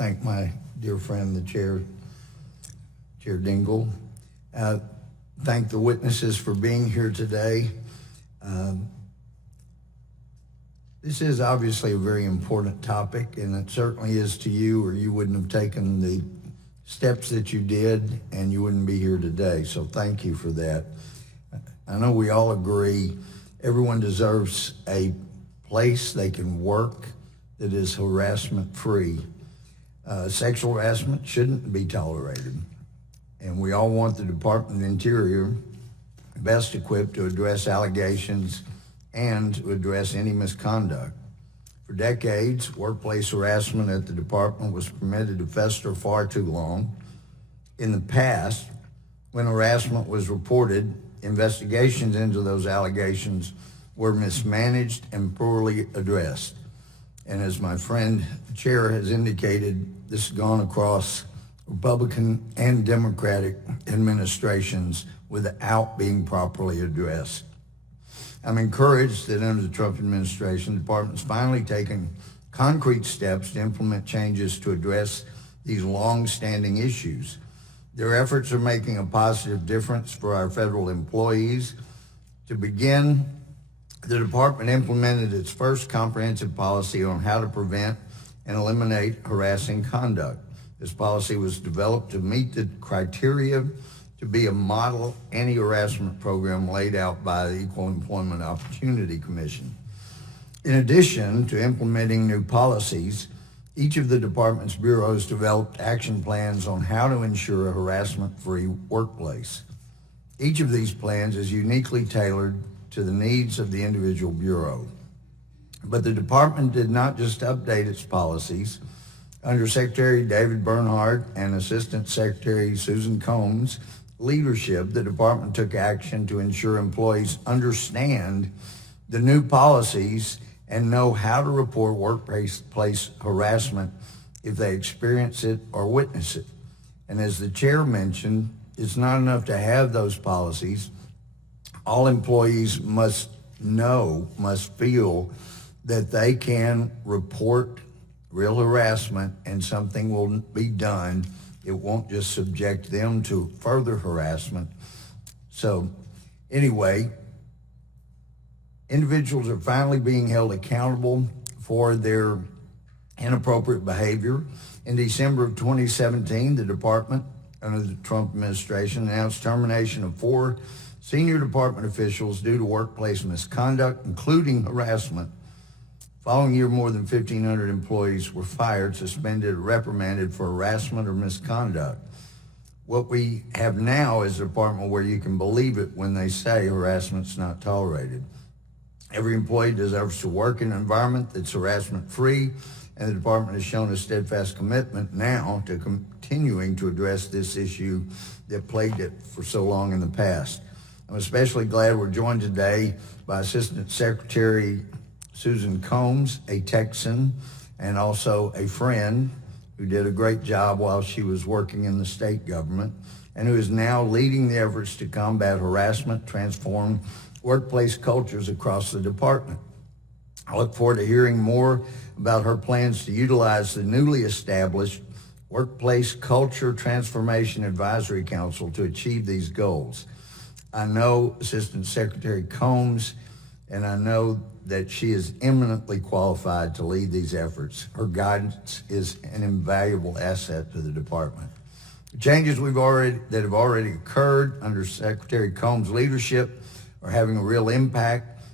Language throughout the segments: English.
thank my dear friend, the Chair Dingell. Thank the witnesses for being here today. This is obviously a very important topic, and it certainly is to you, or you wouldn't have taken the steps that you did, and you wouldn't be here today. So thank you for that. I know we all agree everyone deserves a place they can work that is harassment-free. Sexual harassment shouldn't be tolerated, and we all want the Department of the Interior best equipped to address allegations and to address any misconduct. For decades, workplace harassment at the department was permitted to fester far too long. In the past, when harassment was reported, investigations into those allegations were mismanaged and poorly addressed. And as my friend, the chair, has indicated, this has gone across Republican and Democratic administrations without being properly addressed. I'm encouraged that under the Trump administration, the department's finally taken concrete steps to implement changes to address these long-standing issues. Their efforts are making a positive difference for our federal employees. To begin, the department implemented its first comprehensive policy on how to prevent and eliminate harassing conduct. This policy was developed to meet the criteria to be a model anti-harassment program laid out by the Equal Employment Opportunity Commission. In addition to implementing new policies, each of the department's bureaus developed action plans on how to ensure a harassment-free workplace. Each of these plans is uniquely tailored to the needs of the individual bureau. But the department did not just update its policies. Under Secretary David Bernhardt and Assistant Secretary Susan Combs' leadership, the department took action to ensure employees understand the new policies and know how to report workplace harassment if they experience it or witness it. And as the chair mentioned, it's not enough to have those policies. All employees must feel that they can report real harassment and something will be done. It won't just subject them to further harassment. So anyway, individuals are finally being held accountable for their inappropriate behavior. In December of 2017, the department, under the Trump administration, announced termination of 4 senior department officials due to workplace misconduct, including harassment. Following year, more than 1,500 employees were fired, suspended, or reprimanded for harassment or misconduct. What we have now is a department where you can believe it when they say harassment's not tolerated. Every employee deserves to work in an environment that's harassment-free, and the department has shown a steadfast commitment now to continuing to address this issue that plagued it for so long in the past. I'm especially glad we're joined today by Assistant Secretary Susan Combs, a Texan and also a friend who did a great job while she was working in the state government and who is now leading the efforts to combat harassment, transform workplace cultures across the department. I look forward to hearing more about her plans to utilize the newly established Workplace Culture Transformation Advisory Council to achieve these goals. I know Assistant Secretary Combs, and I know that she is eminently qualified to lead these efforts. Her guidance is an invaluable asset to the department. The changes that have already occurred under Secretary Combs' leadership are having a real impact.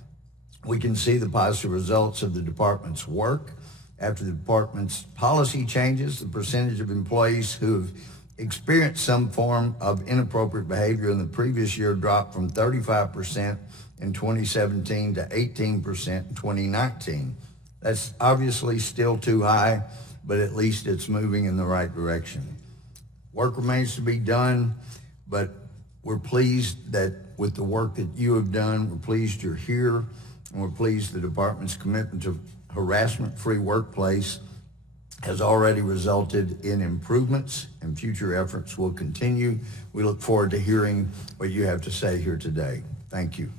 We can see the positive results of the department's work. After the department's policy changes, the percentage of employees who have experienced some form of inappropriate behavior in the previous year dropped from 35% in 2017 to 18% in 2019. That's obviously still too high, but at least it's moving in the right direction. Work remains to be done, but we're pleased that with the work that you have done, we're pleased you're here, and we're pleased the department's commitment to harassment-free workplace has already resulted in improvements, and future efforts will continue. We look forward to hearing what you have to say here today. Thank you.